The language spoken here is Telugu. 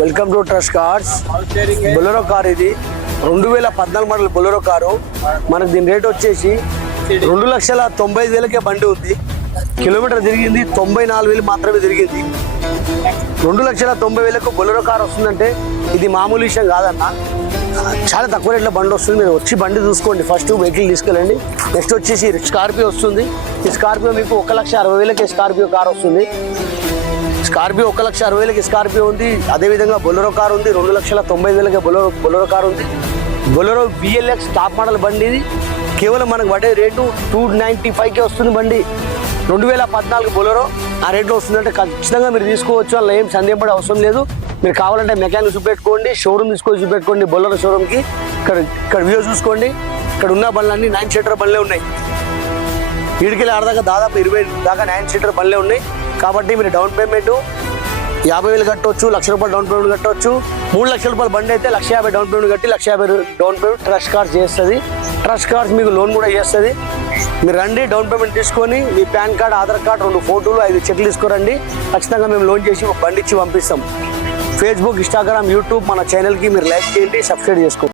Welcome to trust cars. Bolero car ఇది 2014 మోడల్ బొలెరో కారు. మనకు దీని రేట్ వచ్చేసి 2,95,000కే బండి ఉంది. కిలోమీటర్ తిరిగింది 94,000 మాత్రమే తిరిగింది. 2,90,000కు బొలెరో కార్ వస్తుందంటే ఇది మామూలు విషయం కాదన్న. చాలా తక్కువ రేట్లో బండి వస్తుంది. మీరు వచ్చి బండి చూసుకోండి, ఫస్ట్ వెహికల్ తీసుకెళ్ళండి. నెక్స్ట్ వచ్చేసి స్కార్పియో వస్తుంది. ఈ స్కార్పియో మీకు 1,60,000కి స్కార్పియో కార్ వస్తుంది. స్కార్పియో 1,60,000కి స్కార్పియో ఉంది. అదేవిధంగా బొలెరో కార్ ఉంది. 2,90,000కి బొలెరో కార్ ఉంది. బొలెరో VLX టాప్ మోడల్ బండి ఇది. కేవలం మనకు పడే రేటు 295కే వస్తుంది బండి. 2014 బొలెరో ఆ రేట్లో వస్తుందంటే ఖచ్చితంగా మీరు తీసుకోవచ్చు. అలా ఏం సందేహపడే అవసరం లేదు. మీరు కావాలంటే మెకానిక్ చూపెట్టుకోండి, షోరూమ్ తీసుకొని చూపెట్టుకోండి. బొలెరో షోరూమ్కి ఇక్కడ వ్యూ చూసుకోండి. ఇక్కడ ఉన్న బండ్లన్నీ 9 సీటర్ బండ్లే ఉన్నాయి. వీడికి ఆడదాకా దాదాపు 20 దాకా 9 సీటర్ బండ్లే ఉన్నాయి. కాబట్టి మీరు డౌన్ పేమెంట్ 50,000 కట్టవచ్చు, ₹1,00,000 డౌన్ పేమెంట్ కట్టవచ్చు. 3 లక్షల రూపాయల బండి అయితే 1,50,000 డౌన్ పేమెంట్ కట్టి 1,50,000 డౌన్ పేమెంట్ ట్రస్ట్ కార్డ్స్ చేస్తుంది. ట్రస్ట్ కార్డ్స్ మీకు లోన్ కూడా చేస్తుంది. మీరు రండి, డౌన్ పేమెంట్ తీసుకొని మీ పాన్ కార్డ్, ఆధార్ కార్డ్, 2 ఫోటోలు, 5 చెక్లు తీసుకురండి. ఖచ్చితంగా మేము లోన్ చేసి బండి ఇచ్చి పంపిస్తాం. ఫేస్బుక్, ఇన్స్టాగ్రామ్, యూట్యూబ్ మన ఛానల్కి మీరు లైక్ చేయండి, సబ్స్క్రైబ్ చేసుకోండి.